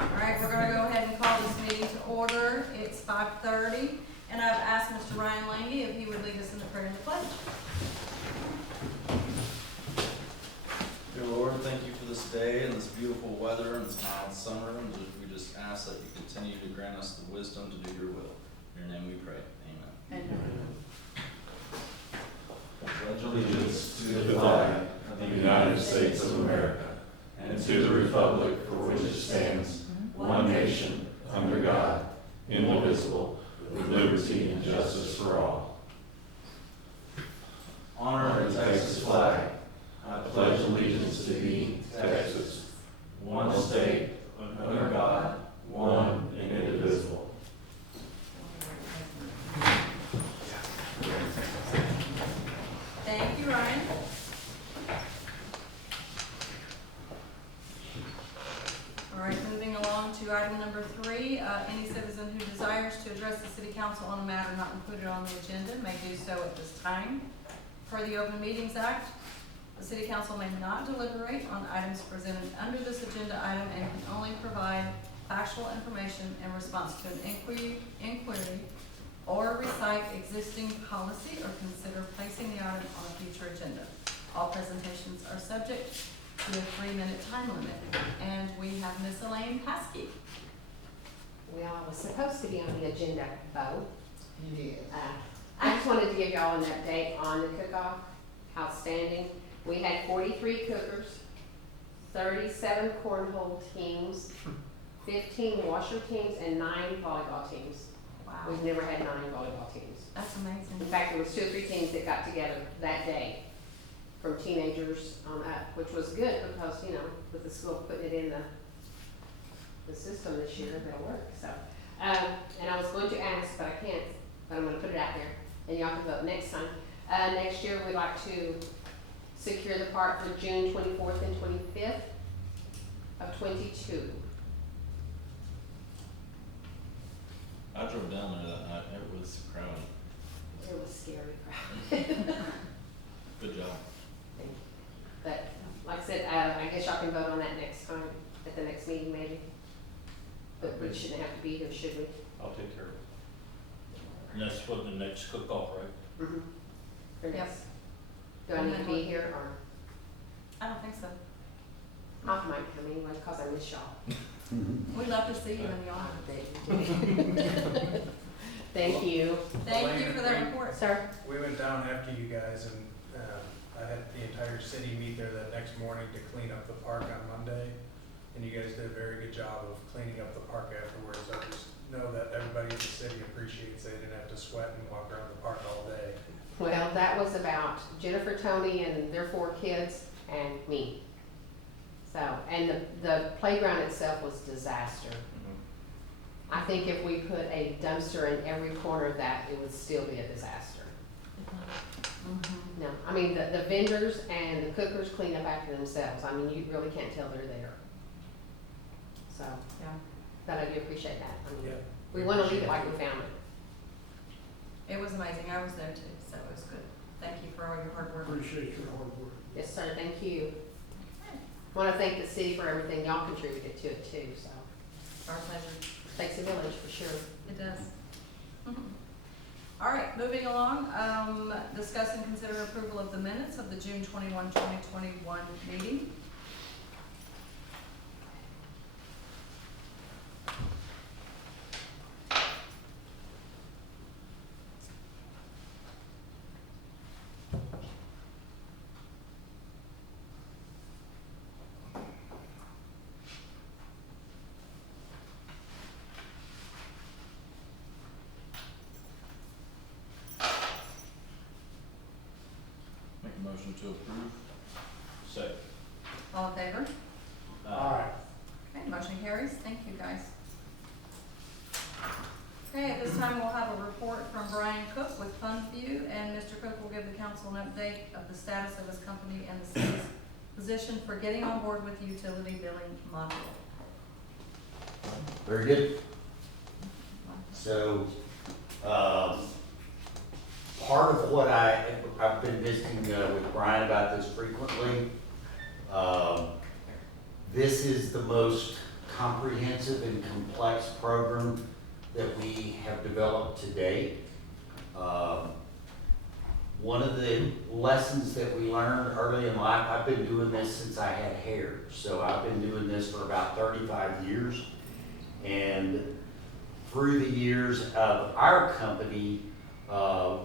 All right, we're gonna go ahead and call this meeting to order. It's 5:30, and I've asked Mr. Ryan Lange if he would lead us in the prayer and the pledge. Dear Lord, thank you for this day and this beautiful weather and this mild summer, and we just ask that you continue to grant us the wisdom to do your will. In your name we pray, amen. Pledge allegiance to the flag of the United States of America and to the republic for which it stands, one nation, under God, indivisible, with liberty and justice for all. Honor the Texas flag. I pledge allegiance to thee, Texas, one state, under God, one and indivisible. Thank you, Ryan. All right, moving along to item number 3. Any citizen who desires to address the city council on a matter not included on the agenda may do so at this time. Per the Open Meetings Act, the city council may not deliberate on items presented under this agenda item and can only provide factual information in response to an inquiry or recite existing policy or consider placing the item on a future agenda. All presentations are subject to a 3-minute time limit. And we have Miss Elaine Paskey. Well, I was supposed to be on the agenda, Bo. You did. I just wanted to give y'all an update on the cook-off. Outstanding. We had 43 cookers, 37 cornhole teams, 15 washer teams, and 9 volleyball teams. Wow, We've never had 9 volleyball teams. that's amazing. In fact, there was 2 or 3 teams that got together that day from teenagers on up, which was good because, you know, with the school putting it in the system this year, it'll work, so. And I was going to ask, but I can't, but I'm gonna put it out there, and y'all can vote next time. Next year, we'd like to secure the park for June 24th and 25th of 22. I drove down there that night, it was crowded. It was scary. Good job. But, like I said, I guess y'all can vote on that next time, at the next meeting maybe. But we shouldn't have to be here, should we? I'll take care of it. And that's for the next cook-off, right? Mm-hmm. For Yep. next. Do I need to be here, or I don't think so. I might come anyway, because I miss y'all. We'd love to see you in the audience. Thank you. Thank you for that report. Sir? We went down after you guys and I had the entire city meet there that next morning to clean up the park on Monday. And you guys did a very good job of cleaning up the park afterwards. I just know that everybody in the city appreciates it. They didn't have to sweat and walk around the park all day. Well, that was about Jennifer, Tony, and their 4 kids, and me. So, and the playground itself was disaster. I think if we put a dumpster in every corner of that, it would still be a disaster. No, I mean, the vendors and the cookers clean up after themselves. I mean, you really can't tell they're there. So, Yeah, but I do appreciate that. I mean, Yeah. we wanna leave it like we found it. it was amazing. I was there too, so it was good. Thank you for all your hard work. Appreciate your hard work. Yes, sir, thank you. Wanna thank the city for everything y'all contributed to it too, so. Our pleasure. Takes a village for sure. It does. All right, moving along, discuss and consider approval of the minutes of the June 21, 2021 meeting. Make a motion to approve. Second. All in favor? Alright. Okay, motion carries. Thank you, guys. Okay, at this time, we'll have a report from Brian Cook with FundView, and Mr. Cook will give the council an update of the status of his company and the city's position for getting on board with the utility billing module. Very good. So, part of what I've been visiting with Brian about this frequently. This is the most comprehensive and complex program that we have developed to date. One of the lessons that we learned early in life, I've been doing this since I had hair. So I've been doing this for about 35 years. And through the years of our company,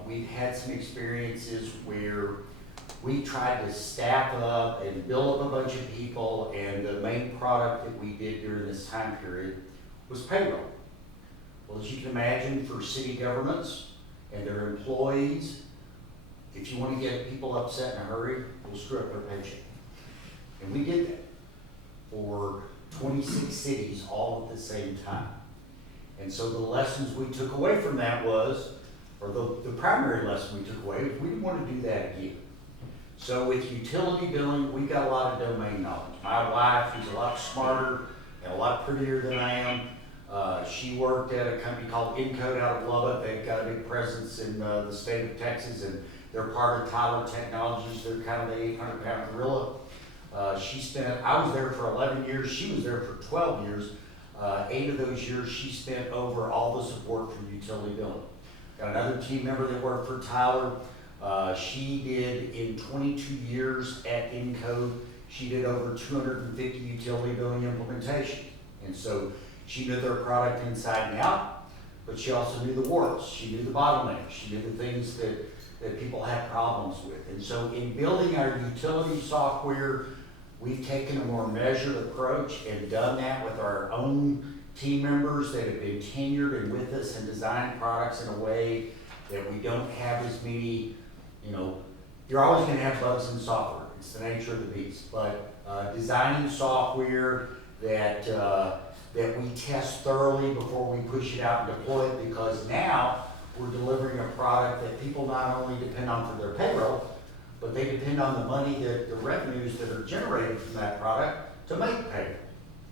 we've had some experiences where we tried to staff up and build up a bunch of people, and the main product that we did during this time period was payroll. Well, as you can imagine, for city governments and their employees, if you want to get people upset in a hurry, we'll screw up their paycheck. And we did that for 26 cities all at the same time. And so the lessons we took away from that was, or the primary lesson we took away, is we didn't want to do that again. So with utility billing, we got a lot of domain knowledge. My wife, who's a lot smarter and a lot prettier than I am, she worked at a company called Encode out of Lubbock. They've got a big presence in the state of Texas, and they're part of Tyler Technologies. They're kind of the 800-pound gorilla. I was there for 11 years. She was there for 12 years. 8 of those years, she spent over all the support for utility billing. Got another team member that worked for Tyler. She did, in 22 years at Encode, she did over 250 utility billing implementations. And so she knew their product inside and out, but she also knew the warts. She knew the bottlenecks. She knew the things that people had problems with. And so in building our utility software, we've taken a more measured approach and done that with our own team members that have been tenured and with us and designed products in a way that we don't have as many, you're always going to have bugs in software. It's the nature of the beast. But designing software that we test thoroughly before we push it out and deploy it, because now we're delivering a product that people not only depend on for their payroll, but they depend on the money, the revenues that are generated from that product to make payroll.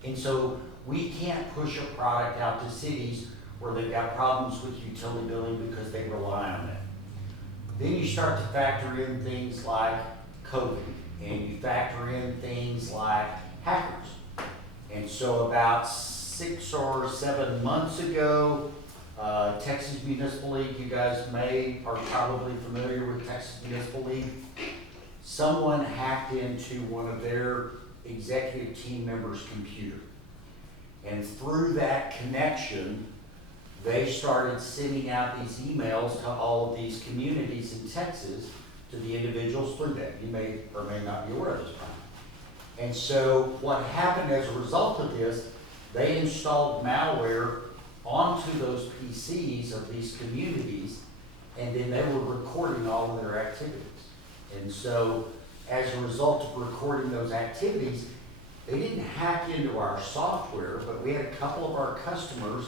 And so we can't push a product out to cities where they've got problems with utility billing because they rely on it. Then you start to factor in things like COVID, and you factor in things like hackers. And so about 6 or 7 months ago, Texas Municipal League, you guys are probably familiar with Texas Municipal League. Someone hacked into one of their executive team members' computer. And through that connection, they started sending out these emails to all of these communities in Texas, to the individuals through that. You may or may not be aware of this problem. And so what happened as a result of this, they installed malware onto those PCs of these communities, and then they were recording all of their activities. And so as a result of recording those activities, they didn't hack into our software, but we had a couple of our customers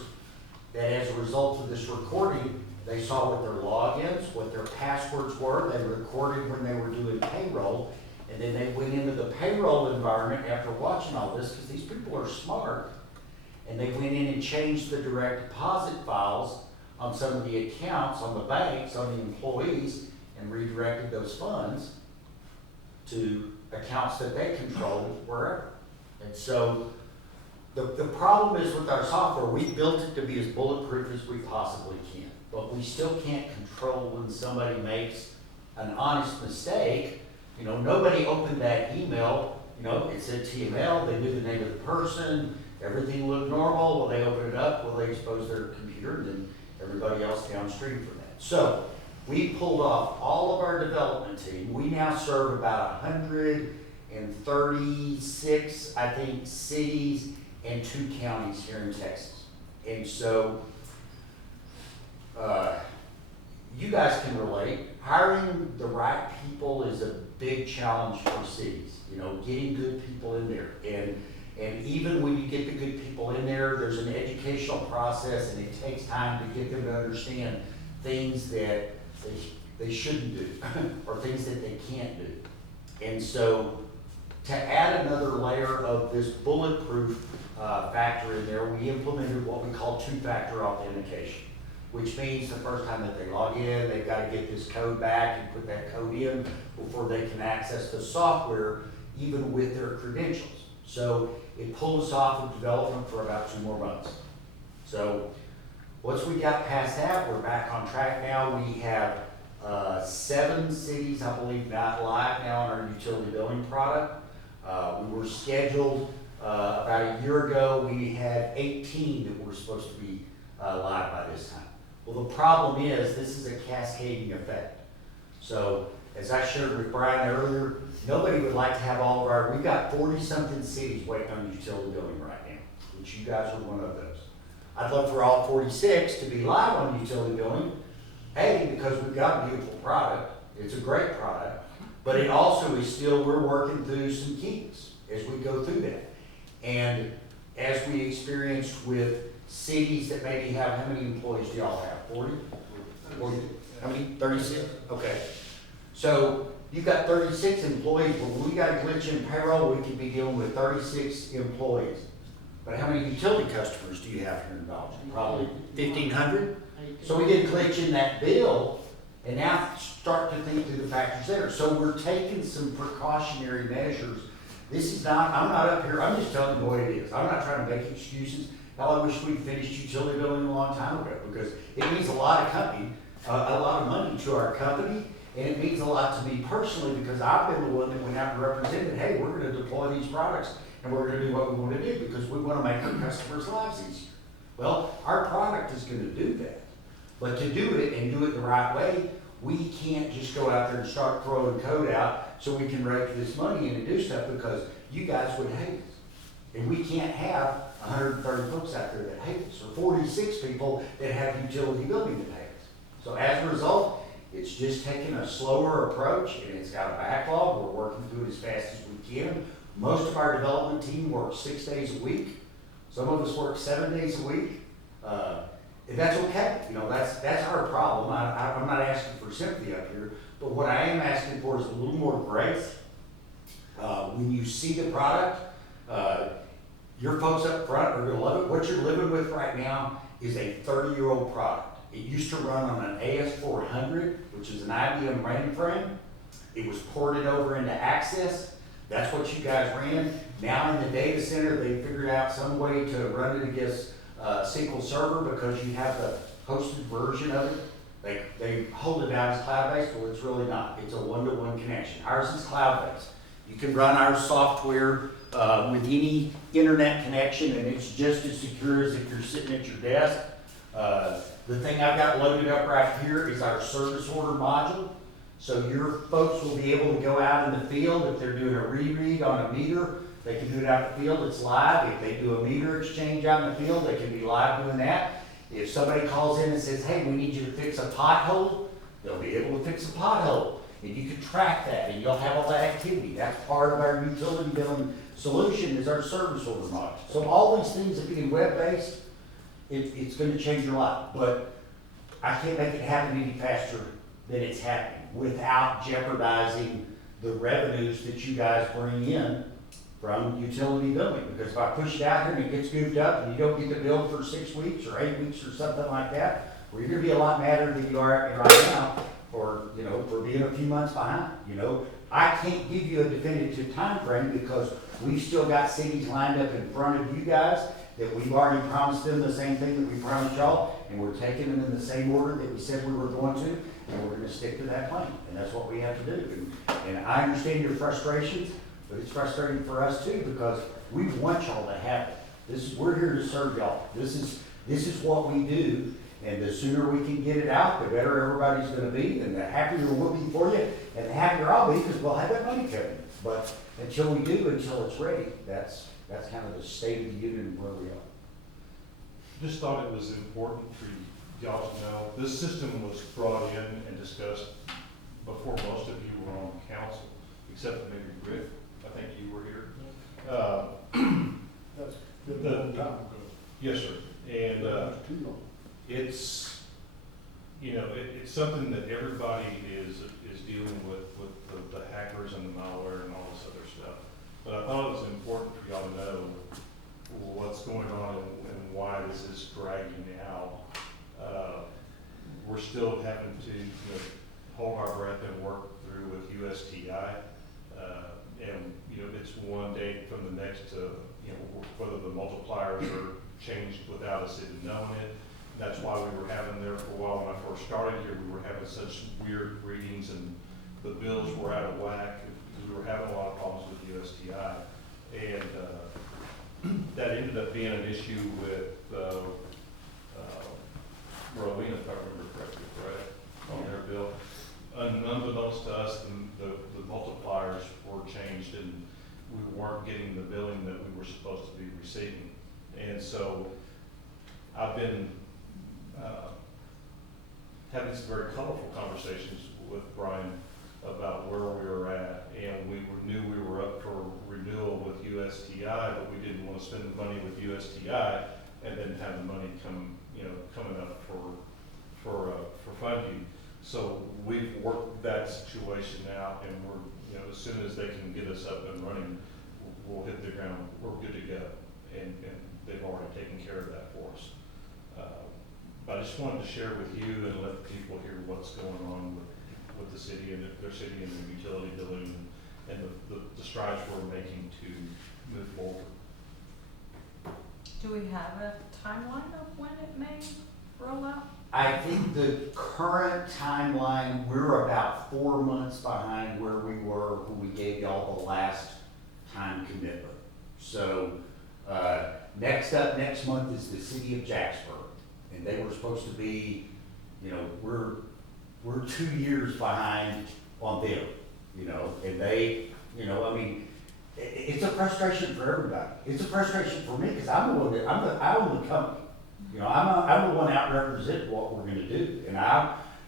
that, as a result of this recording, they saw what their logins, what their passwords were. They recorded when they were doing payroll, and then they went into the payroll environment after watching all this, because these people are smart, and they went in and changed the direct deposit files on some of the accounts, on the banks, on the employees, and redirected those funds to accounts that they controlled wherever. And so the problem is with our software, we built it to be as bulletproof as we possibly can, but we still can't control when somebody makes an honest mistake. Nobody opened that email, it said TML, they knew the name of the person, everything looked normal. Well, they open it up, well, they expose their computer, and then everybody else downstream from that. So we pulled off all of our development team. We now serve about 136, I think, cities and 2 counties here in Texas. And so you guys can relate. Hiring the right people is a big challenge for cities, getting good people in there. And even when you get the good people in there, there's an educational process, and it takes time to get them to understand things that they shouldn't do or things that they can't do. And so to add another layer of this bulletproof factor in there, we implemented what we call 2-factor authentication, which means the first time that they log in, they've got to get this code back and put that code in before they can access the software, even with their credentials. So it pulled us off of development for about 2 more months. So once we got past that, we're back on track now. We have 7 cities, I believe, not live now on our utility billing product. We were scheduled about a year ago, we had 18 that were supposed to be live by this time. Well, the problem is, this is a cascading effect. So, as I shared with Brian earlier, nobody would like to have all of our, we've got 40-something cities waiting on utility billing right now, which you guys are one of those. I'd love for all 46 to be live on utility billing, because we've got a beautiful product, it's a great product, but it also is still, we're working through some kinks as we go through that. And as we experienced with cities that maybe have, how many employees do y'all have? 40? 40? How many? 36? Okay. So you've got 36 employees. Well, we got a glitch in payroll, we could be dealing with 36 employees. But how many utility customers do you have here in Dodge? Probably 1,500? So we get a glitch in that bill, and now start to think through the factors there. So we're taking some precautionary measures. This is not, I'm not up here, I'm just telling you what it is. I'm not trying to make excuses. Hell, I wish we'd finished utility billing a long time ago, because it means a lot of money to our company, and it means a lot to me personally, because I've been the one that went out and represented, hey, we're gonna deploy these products, and we're gonna do what we wanna do, because we wanna make our customers' lives easier. Well, our product is gonna do that. But to do it and do it the right way, we can't just go out there and start throwing code out so we can rake this money in and do stuff, because you guys would hate us. And we can't have 130 folks out there that hate us, or 46 people that have utility billing that hate us. So as a result, it's just taking a slower approach, and it's got a backlog. We're working through it as fast as we can. Most of our development team works 6 days a week. Some of us work 7 days a week. And that's okay. That's our problem. I'm not asking for sympathy up here, but what I am asking for is a little more grace. When you see the product, your folks up front are gonna love it. What you're living with right now is a 30-year-old product. It used to run on an AS400, which is an IBM mainframe. It was ported over into Access. That's what you guys ran. Now in the data center, they figured out some way to run it against SQL Server, because you have the hosted version of it. They hold it out as cloud-based. Well, it's really not. It's a one-to-one connection. Ours is cloud-based. You can run our software with any internet connection, and it's just as secure as if you're sitting at your desk. The thing I've got loaded up right here is our service order module. So your folks will be able to go out in the field. If they're doing a reread on a meter, they can do it out in the field, it's live. If they do a meter exchange out in the field, they can be live doing that. If somebody calls in and says, hey, we need you to fix a pothole, they'll be able to fix a pothole. And you can track that, and you'll have all that activity. That's part of our utility billing solution, is our service order module. So all these things that being web-based, it's gonna change your life. But I can't make it happen any faster than it's happening without jeopardizing the revenues that you guys bring in from utility billing. Because if I push it out here and it gets goofed up and you don't get the bill for 6 weeks or 8 weeks or something like that, well, you're gonna be a lot madder than you are at me right now for being a few months behind. I can't give you a definitive time frame, because we've still got cities lined up in front of you guys that we've already promised them the same thing that we promised y'all, and we're taking them in the same order that we said we were going to, and we're gonna stick to that plan, and that's what we have to do. And I understand your frustrations, but it's frustrating for us too, because we want y'all to have it. We're here to serve y'all. This is what we do, and the sooner we can get it out, the better everybody's gonna be, and the happier we'll be for you, and the happier I'll be, because we'll have that money coming. But until we do, until it's ready, that's kind of the state of the union where we are. Just thought it was important for y'all to know, this system was brought in and discussed before most of you were on council, except for maybe Rick. I think you were here. That's been a long time ago. Yes, sir. And it's, it's something that everybody is dealing with the hackers and the malware and all this other stuff. But I thought it was important for y'all to know what's going on and why this is dragging out. We're still having to hold our breath and work through with USTI. and, you know, it's one date from the next to, you know, whether the multipliers are changed without us even knowing it. That's why we were having there for a while, when I first started here, we were having such weird readings and the bills were out of whack because we were having a lot of problems with USTI. And, that ended up being an issue with, Rowena, if I remember correctly, correct, on their bill. Unbeknownst to us, the multipliers were changed and we weren't getting the billing that we were supposed to be receiving. And so I've been having some very colorful conversations with Brian about where we were at, and we knew we were up for renewal with USTI, but we didn't want to spend the money with USTI and then have the money coming up for funding. So we've worked that situation out, and we're, you know, as soon as they can get us up and running, we'll hit the ground. We're good to go, and they've already taken care of that for us. But I just wanted to share with you and let people hear what's going on with the city and their city and the utility billing and the strides we're making to move forward. Do we have a timeline of when it may roll out? I think the current timeline, we're about 4 months behind where we were when we gave y'all the last time commitment. So, next up, next month is the city of Jacksboro. And they were supposed to be, you know, we're 2 years behind on them, you know, and they, you know, I mean, it's a frustration for everybody. It's a frustration for me because I own the company. You know, I'm the one out representing what we're gonna do. And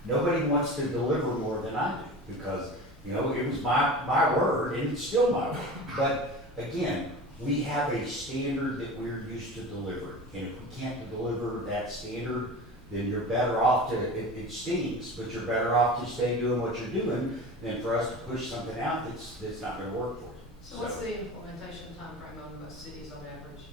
nobody wants to deliver more than I do because, you know, it was my word and it's still my word. But again, we have a standard that we're used to delivering. And if we can't deliver that standard, then you're better off to, it stinks, but you're better off to stay doing what you're doing than for us to push something out that's not gonna work for you. So what's the implementation timeframe on most cities on average?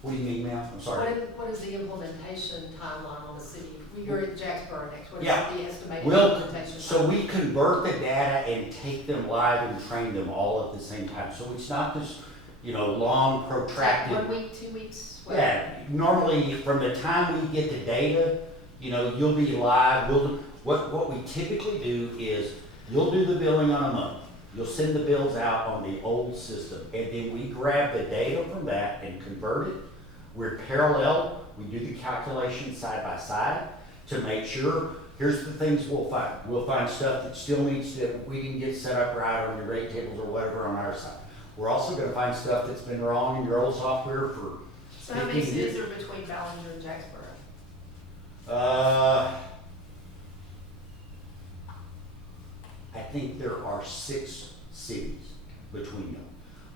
What do you mean, ma'am? I'm sorry. What is the implementation timeline on the city? You're in Jacksboro next, what is Yeah. the estimated Well, implementation? so we convert the data and take them live and train them all at the same time. So it's not this, you know, long protracted. 1 week, 2 weeks? What? Yeah, normally from the time we get the data, you know, you'll be live. What we typically do is you'll do the billing on a month. You'll send the bills out on the old system, and then we grab the data from that and convert it. We're parallel. We do the calculation side by side to make sure. Here's the things we'll find. We'll find stuff that still needs that we didn't get set up right on your rate tables or whatever on our side. We're also going to find stuff that's been wrong in your old software for So how many 15 years. cities are between Ballinger and Jacksboro? I think there are 6 cities between them.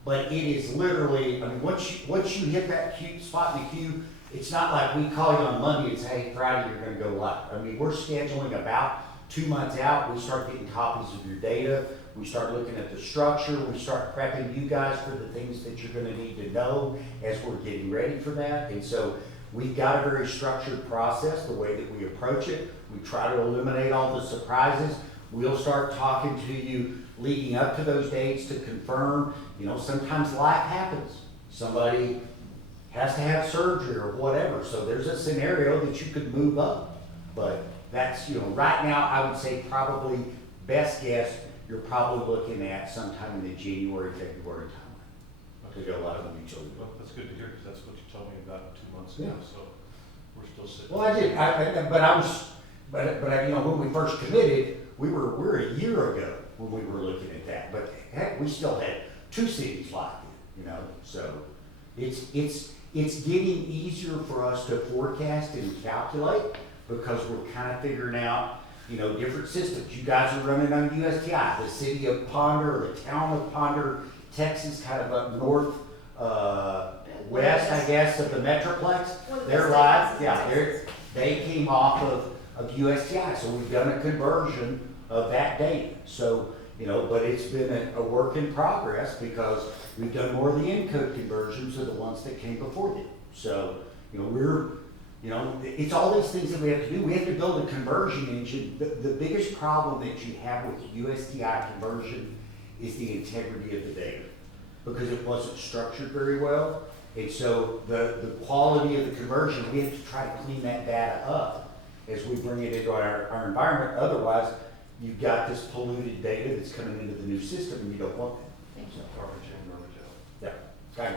But it is literally, I mean, once you hit that cute spot in the queue, it's not like we call you on Monday and say, hey, Friday, you're gonna go live. I mean, we're scheduling about 2 months out. We start getting copies of your data. We start looking at the structure. We start prepping you guys for the things that you're gonna need to know as we're getting ready for that. And so we've got a very structured process, the way that we approach it. We try to eliminate all the surprises. We'll start talking to you leading up to those dates to confirm. You know, sometimes life happens. Somebody has to have surgery or whatever. So there's a scenario that you could move up. But that's, you know, right now I would say probably best guess, you're probably looking at sometime in the January, February timeline. To go live on each other. Well, that's good to hear, because that's what you told me about 2 months ago, Yeah. so we're still sitting. Well, I did, but you know, when we first committed, we're a year ago when we were looking at that, but heck, we still had 2 cities like it, you know, so it's getting easier for us to forecast and calculate because we're kind of figuring out, you know, different systems. You guys are running on USTI, the city of Ponder, or the town of Ponder, Texas, kind of up north, west, I guess, of the Metroplex. They're live, yeah, they came off of USTI, so we've done a conversion of that data. So, you know, but it's been a work in progress because we've done more of the encode conversions of the ones that came before them. So, you know, it's all these things that we have to do. We have to build a conversion engine. The biggest problem that you have with USTI conversion is the integrity of the data. Because it wasn't structured very well, and so the quality of the conversion, we have to try to clean that data up as we bring it into our environment. Otherwise, you've got this polluted data that's coming into the new system, and you don't want that. Thank you. Garbage in, garbage out. Yeah, got it.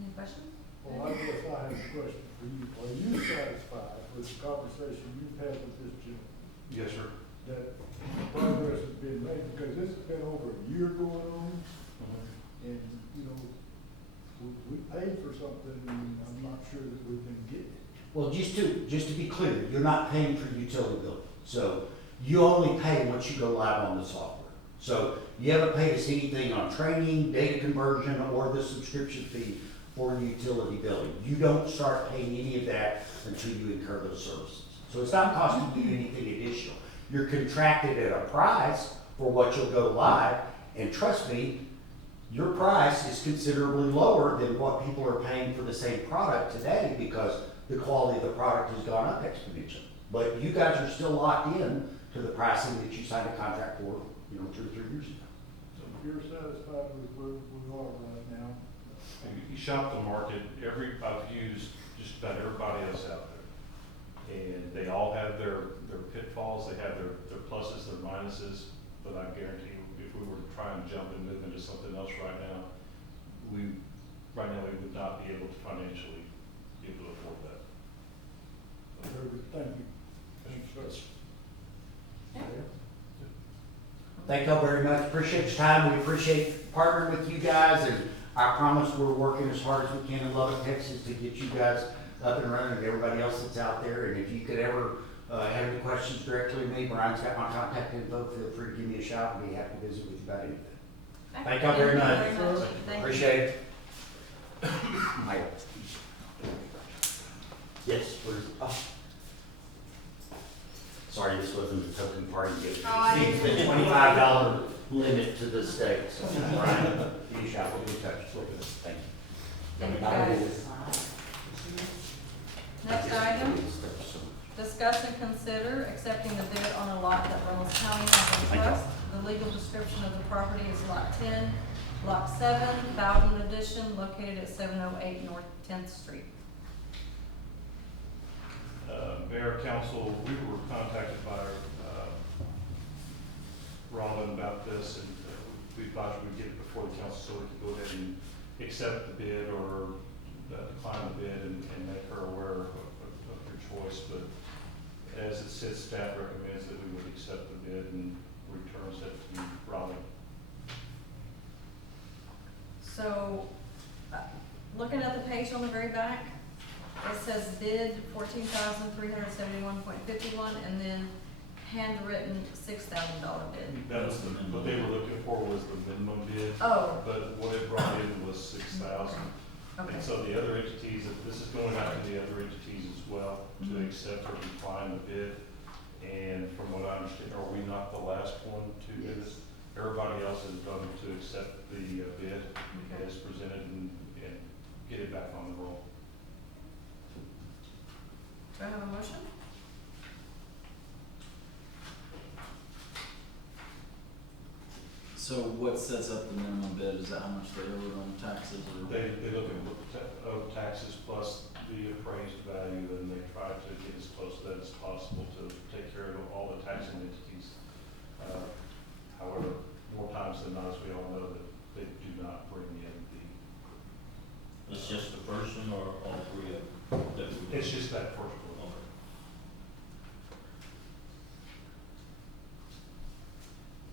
Any questions? Well, I guess I have a question for you. Are you satisfied with the conversation you've had with this gentleman, Yes, sir. that progress has been made? Because this has been over a year going on, and, you know, we paid for something, and I'm not sure that we've been getting it. Well, just to be clear, you're not paying for utility bill. So you only pay once you go live on the software. So you haven't paid us anything on training, data conversion, or the subscription fee for utility billing. You don't start paying any of that until you incur those services. So it's not costing you anything additional. You're contracted at a price for what you'll go live, and trust me, your price is considerably lower than what people are paying for the same product today because the quality of the product has gone up exponentially. But you guys are still locked in to the pricing that you signed a contract for, 2 or 3 years ago. So if you're satisfied with where we are right now, You shop the market, I've used just about everybody else out there. And they all have their pitfalls, they have their pluses, their minuses, but I guarantee you, if we were to try and jump and move into something else right now, we would not be able to financially be able to afford that. very good, thank you. Thanks, sir. Thank y'all very much. Appreciate your time. We appreciate partnering with you guys, and I promise we're working as hard as we can in Lubbock, Texas to get you guys up and running and everybody else that's out there. And if you could ever have any questions directly with me, Brian's got my contact info. Feel free to give me a shout and be happy to visit with you about anything. Thank y'all very much. Thank you. Appreciate it. Mike. Yes, sorry, this wasn't the token party gift. Oh, I It's the $25 limit to the state. So Brian, you shall be in touch. Thank you. Thank you, guys. Next item, discuss and consider accepting the bid on a lot that Reynolds County has in trust. The legal description of the property is lot 10, block 7, Bowden Addition, located at 708 North 10th Street. Mayor, council, we were contacted by Robin about this, and we thought we'd get it before the council so we could go ahead and accept the bid or decline the bid and make her aware of your choice. But as it sits, staff recommends that we would accept the bid and returns it to Robin. So, looking at the page on the very back, it says bid $14,371.51 and then handwritten $6,000 bid. That was what they were looking for was the minimum bid, Oh, but what it brought in was 6,000. okay. And so the other entities, this is going out to the other entities as well to accept or decline the bid. And from what I understand, are we not the last one to do this? Everybody else is going to accept the bid Okay. as presented and get it back on the roll. Do I have a motion? So what sets up the minimum bid? Is that how much they owe on taxes or? They look at taxes plus the appraised value, and they try to get as close to that as possible to take care of all the taxing entities. However, more times than not, as we all know, that they do not bring in It's just the first one or all three of them? that we- it's just that first one. Okay.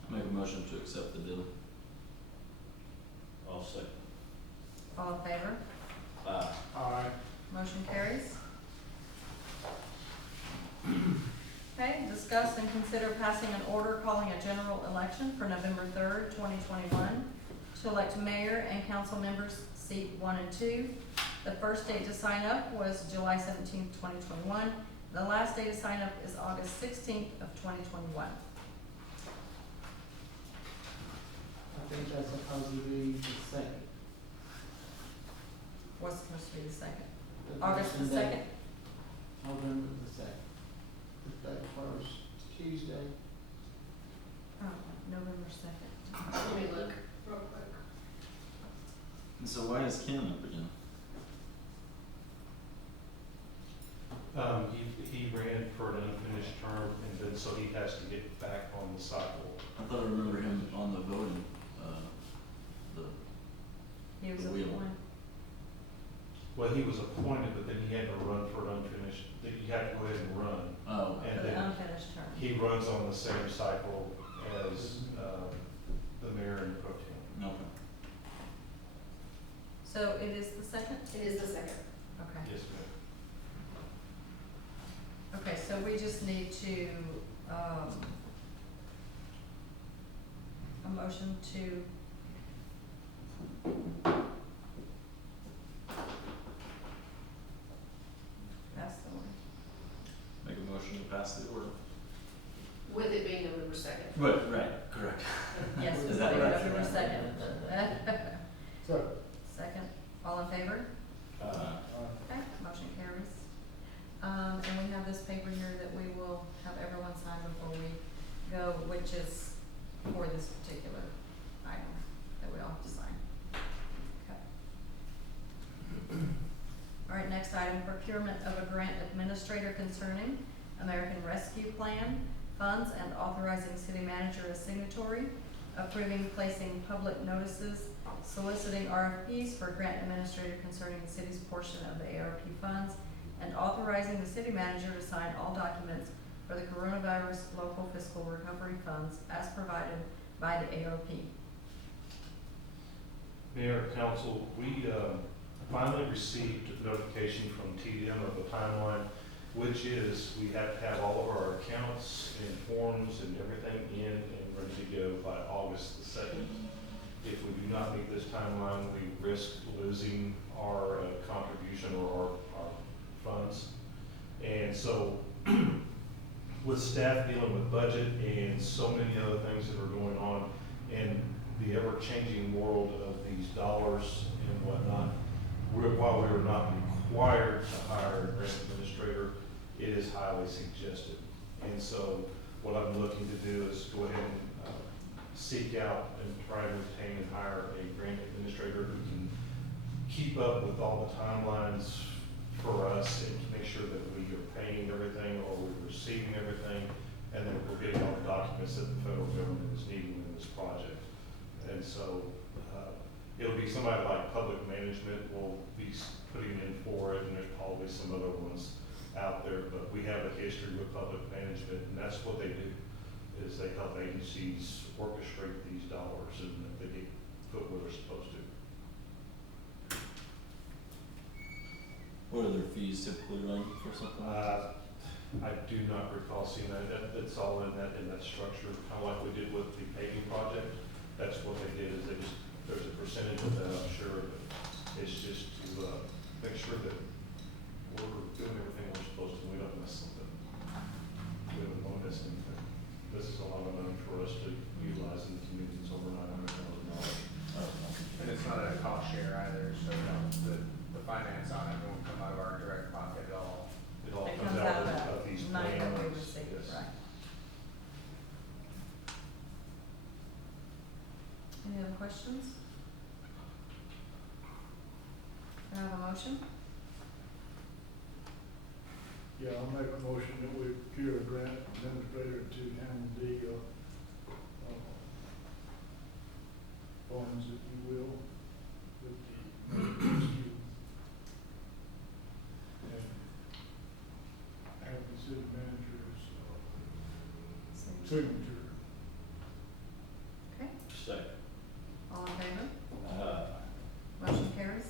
I make a motion to accept the bid. I'll second. All in favor? Aye. Motion carries. Okay, discuss and consider passing an order calling a general election for November 3rd, 2021, to elect mayor and council members, seat 1 and 2. The first date to sign up was July 17th, 2021. The last day to sign up is August 16th of 2021. I think that's supposed to be the second. What's supposed to be the second? The August the election day. 2nd? November the second. The 31st, Tuesday. Oh, second? Let me look real quick. And so why is Ken up again? He ran for an unfinished term, and then so he has to get back on the cycle. I thought I remember him on the voting, the, He was The wheel. appointed. Well, he was appointed, but then he had to run for an unfinished, you had to go ahead and run. oh, And For the then unfinished term. he runs on the same cycle as, the mayor and pro tem. okay. So it is the second? It is the second. Okay. Yes, ma'am. Okay, so we just need to, a motion to pass the order. Make a motion to pass the order. With it being November second. Right, correct. Yes, Is it's that right? November second. So, Second, all in favor? Okay, motion carries. And we have this paper here that we will have everyone sign before we go, which is for this particular item that we all have to sign. Okay. All right, next item, procurement of a grant administrator concerning American Rescue Plan funds and authorizing city manager as signatory, approving placing public notices, soliciting RFPs for grant administrator concerning the city's portion of the ARP funds, and authorizing the city manager to sign all documents for the coronavirus local fiscal recovery funds as provided by the ARP. Mayor, council, we finally received notification from TDM of the timeline, which is we have to have all of our accounts and forms and everything in and ready to go by August the 2nd. If we do not meet this timeline, we risk losing our contribution or our funds. And so with staff dealing with budget and so many other things that are going on in the ever-changing world of these dollars and whatnot, while we are not required to hire a grant administrator, it is highly suggested. And so what I'm looking to do is go ahead and seek out and try and retain and hire a grant administrator who can keep up with all the timelines for us and make sure that we are paying everything or we're receiving everything, and then we're getting all the documents that the federal government is needing in this project. And so it'll be somebody like public management will be putting in for it, and there's probably some other ones out there, but we have a history with public management, and that's what they do, is they help agencies orchestrate these dollars and that they get put where they're supposed to. What are their fees typically run for something like that? I do not recall seeing that. That's all in that structure, kind of like we did with the paving project. That's what they did, is they just, there's a percentage of that, I'm sure, but it's just to make sure that we're doing everything we're supposed to. We don't miss something. We don't miss anything. This is a lot of money for us to utilize in the community. It's over $900,000. And it's not a cost share either, so the finance on it won't come out of our direct pocket at all. It all It comes comes out out of these of money that we plans. received, Yes. right? Any other questions? Can I have a motion? yeah, I'll make a motion that we procure a grant administrator to handle the, funds, if you will, with the rescue. And have the city manager's, signature. Okay, Second. all in favor? Motion carries.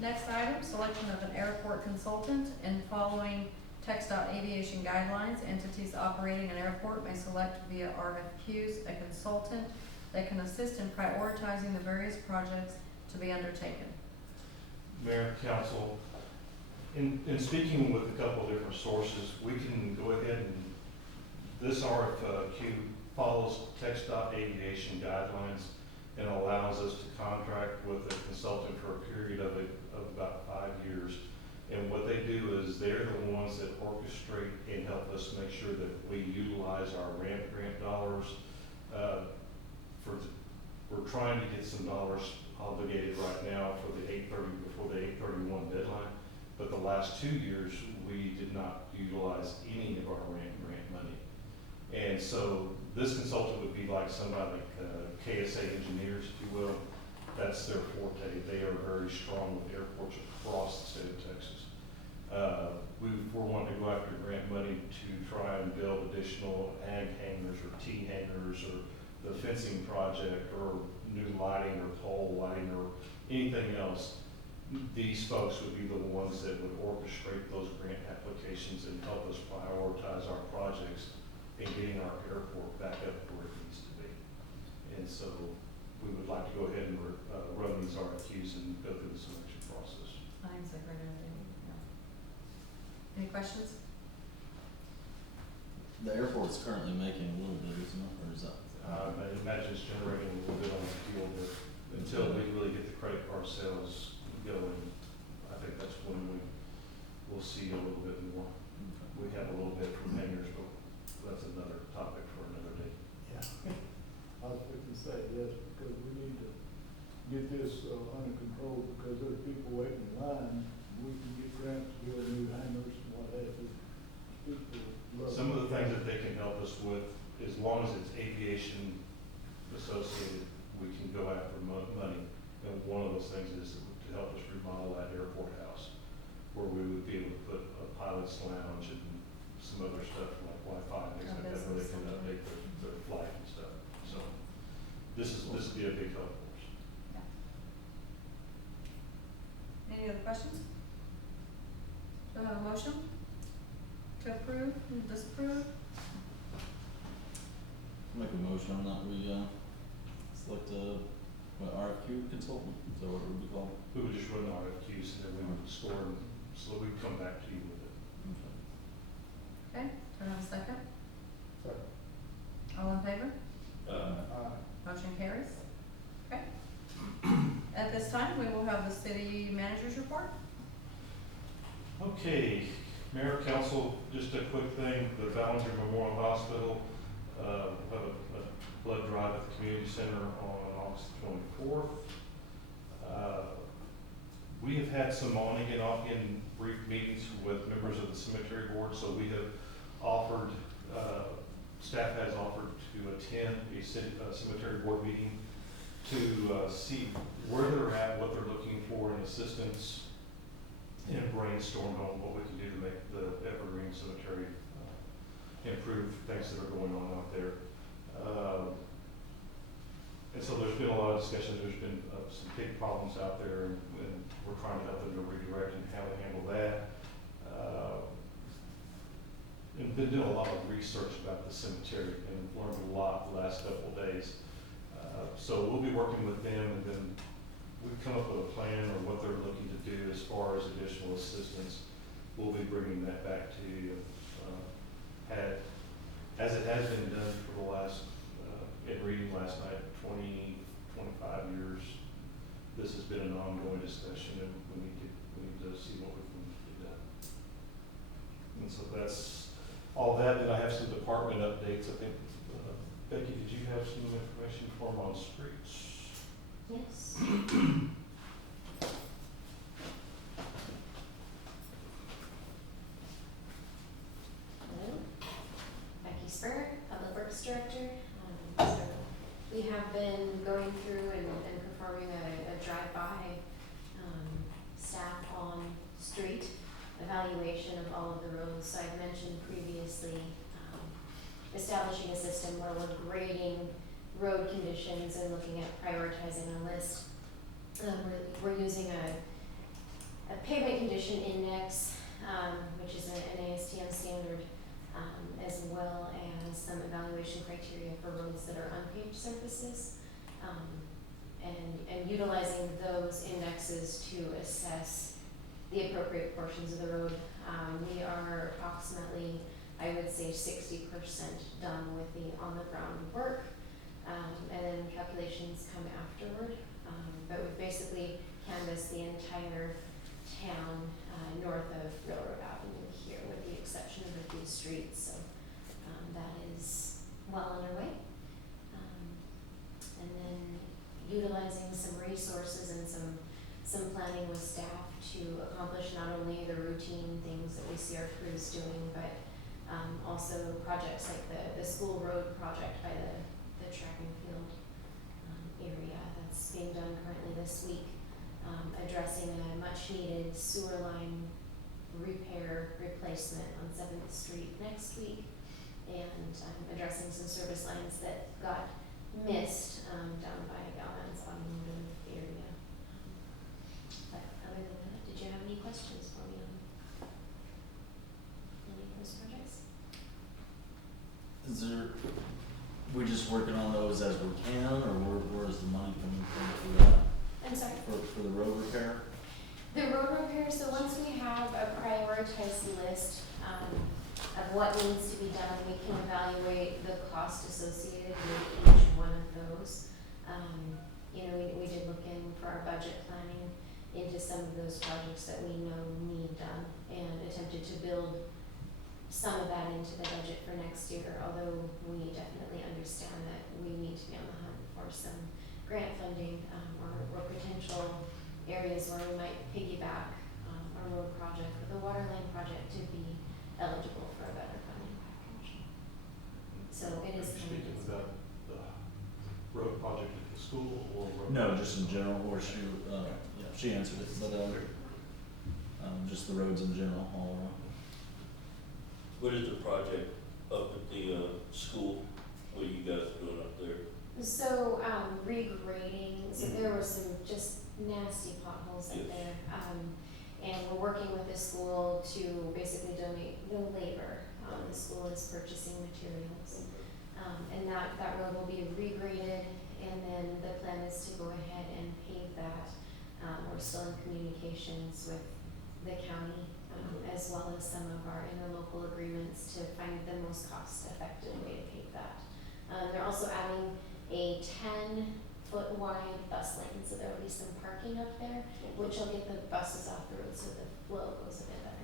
Next item, selection of an airport consultant. In following TxDOT aviation guidelines, entities operating an airport may select via RFQs a consultant that can assist in prioritizing the various projects to be undertaken. Mayor, council, in speaking with a couple of different sources, we can go ahead and, this RFQ follows TxDOT aviation guidelines and allows us to contract with a consultant for a period of about 5 years. And what they do is because they're the ones that orchestrate and help us make sure that we utilize our ramp grant dollars. We're trying to get some dollars obligated right now for the 8/30, before the 8/31 deadline. But the last 2 years, we did not utilize any of our ramp grant money. And so this consultant would be like somebody like KSA Engineers, if you will. That's their forte. They are very strong with airports across the state of Texas. We're wanting to go after grant money to try and build additional ag hangars or T hangars or the fencing project or new lighting or pole lighting or anything else. These folks would be the ones that would orchestrate those grant applications and help us prioritize our projects in getting our airport back up where it needs to be. And so we would like to go ahead and run these RFQs and go through the selection process. I think it's a great idea, yeah. Any questions? The airport's currently making a little bit, isn't it, or is that? I imagine it's generating a little bit on the fuel, but until we really get the credit card sales going, I think that's when we'll see a little bit more. We have a little bit from hangars, but that's another topic for another day. Yeah. I was going to say, yes, because we need to get this under control, because there's people waiting in line. We can get grants to build new hangars and what have you. People love Some of the it. things that they can help us with, as long as it's aviation associated, we can go after money. And one of those things is to help us remodel that airport house, where we would be able to put a pilot's lounge and some other stuff like Wi-Fi and things like that, where they can update their flight and stuff. So this would be a big help for us. Any other questions? Do I have a motion to approve and disapprove? Make a motion that we, select a, RFQ consultant, is that what it would be called? We would just run RFQs and then we would score them, so we'd come back to you with it. Okay. Okay, do I have a second? Second. All in favor? Aye. Motion carries. Okay. At this time, we will have the city manager's report. Okay, Mayor, Council, just a quick thing, the Ballinger Memorial Hospital, will have a blood drive at the community center on August 24th. We have had some on-again, off-again brief meetings with members of the cemetery board, so we have offered, staff has offered to attend a cemetery board meeting to see where they're at, what they're looking for in assistance, and brainstorm on what we can do to make the Evergreen Cemetery improve things that are going on out there. And so there's been a lot of discussions, there's been some big problems out there, and we're trying to help them to redirect and how to handle that. And been doing a lot of research about the cemetery and learned a lot the last couple of days. So we'll be working with them, and then we've come up with a plan on what they're looking to do as far as additional assistance. We'll be bringing that back to you. As it has been done for the last, in reading last night, 20, 25 years, this has been an ongoing discussion, and we need to see what we can get done. And so that's all that. Then I have some department updates. I think, Becky, did you have some information for them on streets? Yes. Hello, Becky Spur, Public Works Director. So we have been going through and performing a drive-by staff on street evaluation of all of the roads. So I've mentioned previously establishing a system where we're grading road conditions and looking at prioritizing a list. We're using a pavement condition index, which is an ASTM standard, as well as some evaluation criteria for roads that are unpaved surfaces, and utilizing those indexes to assess the appropriate portions of the road. We are approximately, I would say, 60% done with the on-the-ground work. And then calculations come afterward. But we've basically canvassed the entire town north of Railroad Avenue. few streets, so, that is well underway. And then utilizing some resources and some planning with staff to accomplish not only the routine things that we see our crews doing, but also projects like the school road project by the track and field area that's being done currently this week, addressing a much needed sewer line repair replacement on 7th Street next week, and addressing some service lines that got missed down by Galvan's automotive area. But other than that, did you have any questions for me on any of those projects? Is there, we're just working on those as we can, or where's the money coming from for that? I'm sorry? For the road repair? The road repair, so once we have a prioritized list of what needs to be done, we can evaluate the cost associated with each one of those. You know, we did look in for our budget planning into some of those projects that we know need done, and attempted to build some of that into the budget for next year, although we definitely understand that we need to be on the hunt for some grant funding or potential areas where we might piggyback a road project with a water line project to be eligible for a better funding package. So it is. Speaking of that, the road project at the school or road? No, just in general, or she, yeah, she answered it, but, just the roads in general, all around. What is the project up at the, school? What are you guys doing up there? So, regrading, so there were some just nasty potholes up Yes. there. And we're working with the school to basically donate the labor. The school is purchasing materials. And that road will be regraded, and then the plan is to go ahead and pave that. We're still in communications with the county, as well as some of our interlocal agreements to find the most cost-effective way to pave that. They're also adding a 10-foot wide bus lane, so there will be some parking up there, which will get the buses off the road so the flow goes a bit better.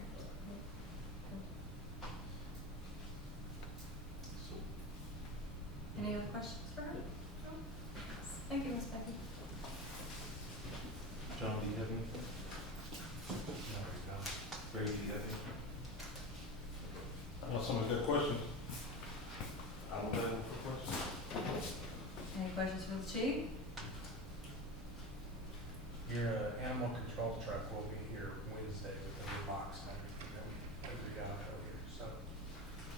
Any other questions for her? No? Thank you, Ms. Becky. John, do you have anything? No, no. Ray, do you have anything? Unless someone's got questions. I will have for questions. Any questions for the chief? Your animal control truck will be here Wednesday with the new box and everything that we got out here, so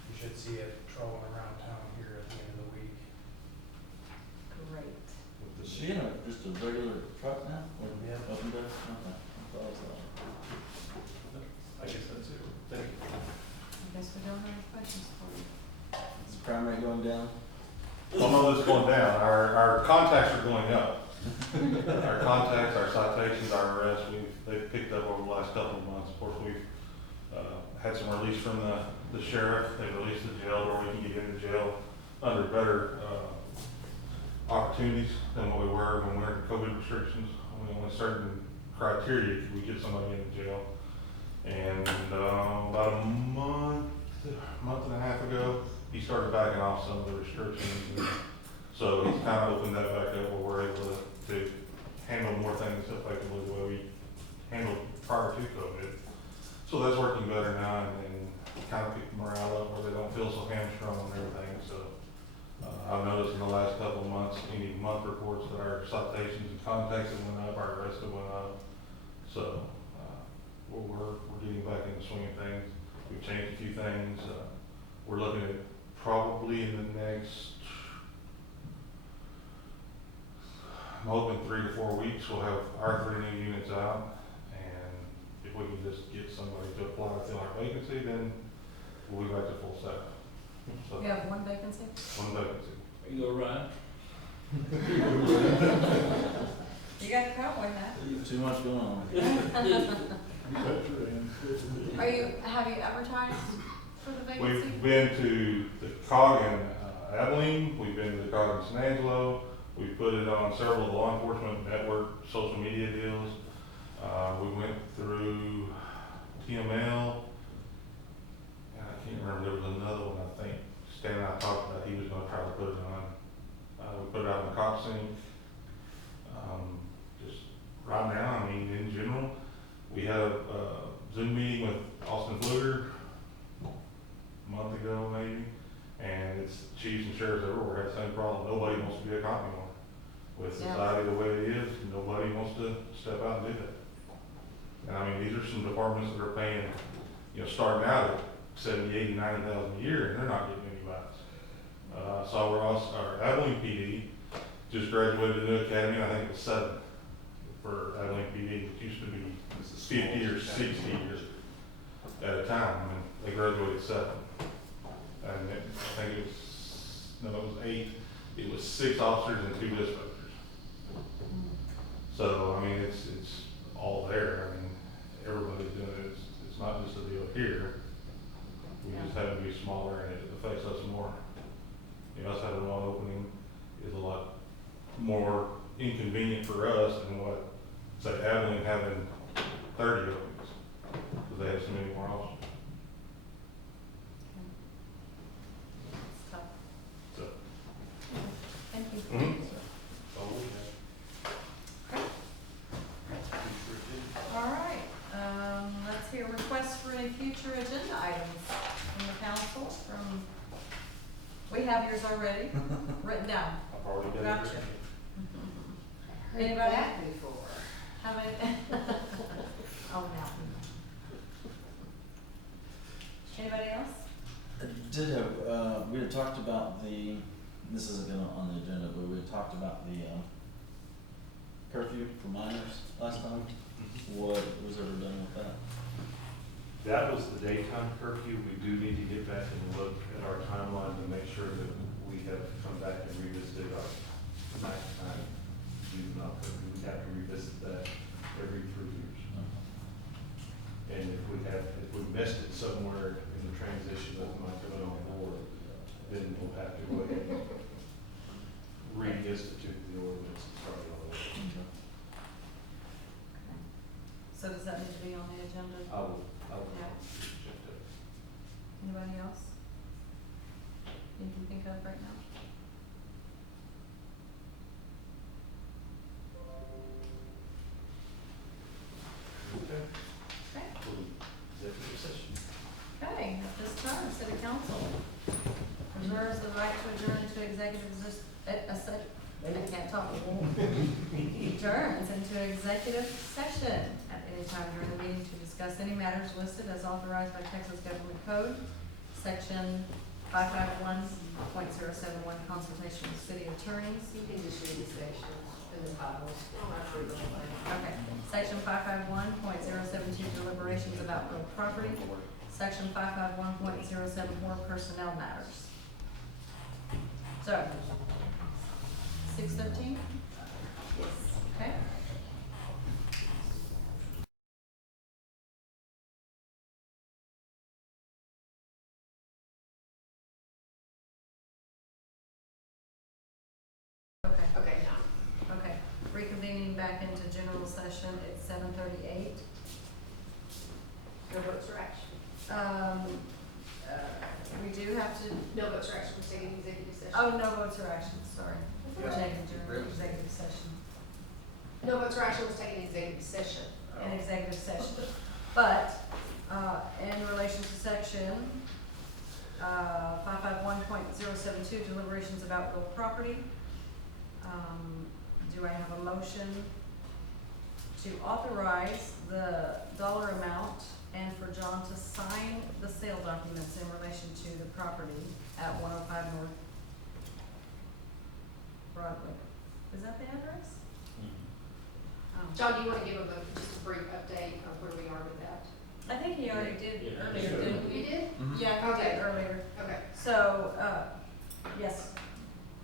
you should see it trolling around town here at the end of the week. Great. With Is the- she in just a regular truck now? Or Yeah. Up and down? Okay. I thought it was, I guess that's it. Thank you. I guess we don't have any questions for you. is the crime rate going down? Well, no, that's going down. Our contacts are going up. Our contacts, our citations, our arrests, they've picked up over the last couple of months. Of course, we've had some release from the sheriff. They released the jail, or we can get into jail under better opportunities than what we were when we were in COVID restrictions. When certain criteria could we get somebody into jail. And about a month and a half ago, he started backing off some of the restrictions. And so he's kind of opened that back up where we're able to handle more things effectively the way we handled prior to COVID. So that's working better now, and kind of keep morale up where they don't feel so hamstrung and everything. So I've noticed in the last couple of months, any month reports that our citations and contacts have went up, our arrests have went up. So we're getting back in the swing of things. We've changed a few things. We're looking at probably in the next, I'm hoping 3 to 4 weeks, we'll have our 3 new units out. And if we can just get somebody to apply to fill our vacancy, then we'll be back to full staff. So, You have one vacancy? one vacancy. Are you all right? You got the cowboy hat. Too much going on. Have you advertised for the vacancy? We've been to the COG in Abilene, we've been to the COG in San Angelo, we've put it on several law enforcement network social media deals. We went through TML, and I can't remember, there chiefs and sheriffs everywhere have the same problem. Nobody wants to be a cop anymore. With Yeah. society the way it is, nobody wants to step out and do that. And I mean, these are some departments that are paying, starting out at 70, 80, 90,000 a year, and they're not getting any bites. So our Abilene PD just graduated a new academy, I think it was 7 for Abilene PD. It used to be 50 or 60 years at a time, and they graduated 7. And I think it was 8. It was 6 officers and 2 dispatchers. So, I mean, it's all there. I mean, everybody's doing it. It's not just a deal here. We just have to be smaller, and it affects us more. Us having one opening is a lot more inconvenient for us than what, say, Abilene having 30 openings, because they have so many more officers. It's tough. So, Thank you. Oh, All right, let's hear requests for any future agenda items from the council, we have yours already, written down. I've already done Gotcha. everything. Heard Anybody? that before. Have any? Oh, no. Anybody else? I did have, we had talked about this isn't gonna on the agenda, but we had talked about the, curfew for minors last time. What was ever done with that? That was the daytime curfew. We do need to get back and look at our timeline to make sure that we have come back and revisited our nighttime juvenile curfew. We have to revisit that every 3 years. And if we missed it somewhere in the transition of my coming on board, then we'll have to go ahead and reinstitute the ordinance and start it all over. So does that need to be on the agenda? I will Yeah. check that. Anybody else? You can think of right now? Okay. Okay. Executive session. Okay, at this time, city council reserves the right to adjourn into executive I can't talk. Adjourns into executive session at any time during the meeting to discuss any matters listed as authorized by Texas Government Code, section 551.071, consultation with city attorneys. You can just read the sections and the titles. I'll have to read the whole thing. Okay, section 551.072, deliberations about real property, section 551.074, personnel matters. So, 6:13? Yes. Okay. Okay, now. Okay, reconvening back into general session at 7:38. No votes or action. We do have to, No votes or action, we're taking executive session. oh, no votes or actions, sorry. We're Yeah. taking during executive session, No votes or action was taken in executive session. in executive session. But, in relation to section, 551.072, deliberations about real property, do I have a motion to authorize the dollar amount and for John to sign the sale documents in relation to the property at 105 North Broadway? Is that the address? Oh. John, do you want to give him just a brief update of where we are with that? I think he already did Yeah. earlier, didn't You he? did? Yeah, he Okay. did earlier. Okay. So, yes,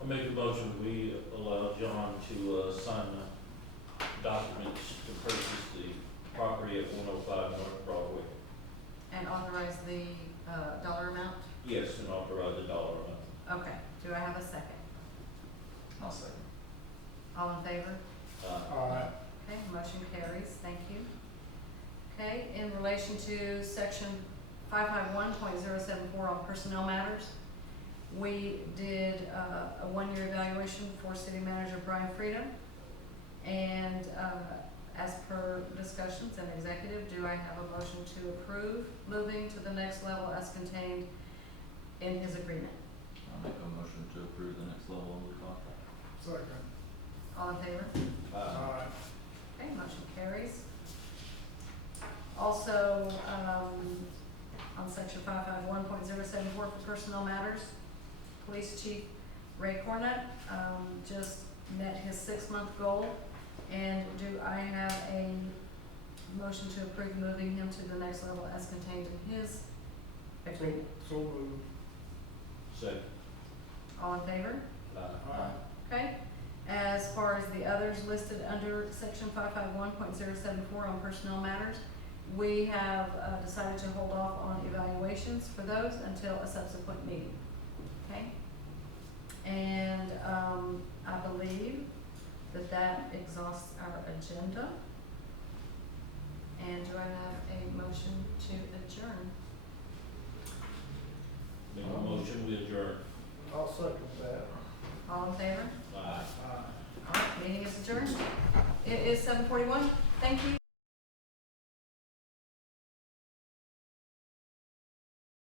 I'll make a motion, we allow John to, sign the documents to purchase the property at 105 North Broadway. and authorize the, dollar amount? Yes, and authorize the dollar amount. Okay, do I have a second? I'll second. All in favor? All right. Okay, motion carries, thank you. Okay, in relation to section 551.074 on personnel matters, we did a one-year evaluation for city manager Brian Freedom. And as per discussions and executive, do I have a motion to approve moving to the next level as contained in his agreement? I'll make a motion to approve the next level of the contract. Second. All in favor? Aye. Okay, motion carries. Also, on section 551.074 for personnel matters, Police Chief Ray Cornett, just met his 6-month goal. And do I have a motion to approve moving him to the next level as contained in his agreement? So moved. Second. All in favor? Aye. Okay. As far as the others listed under section 551.074 on personnel matters, we have decided to hold off on evaluations for those until a subsequent meeting. Okay? And I believe that exhausts our agenda. And do I have a motion to adjourn? Make a motion, we adjourn. I'll second that. All in favor? Aye. Aye. All right, meeting is adjourned. It is 7:41. Thank you.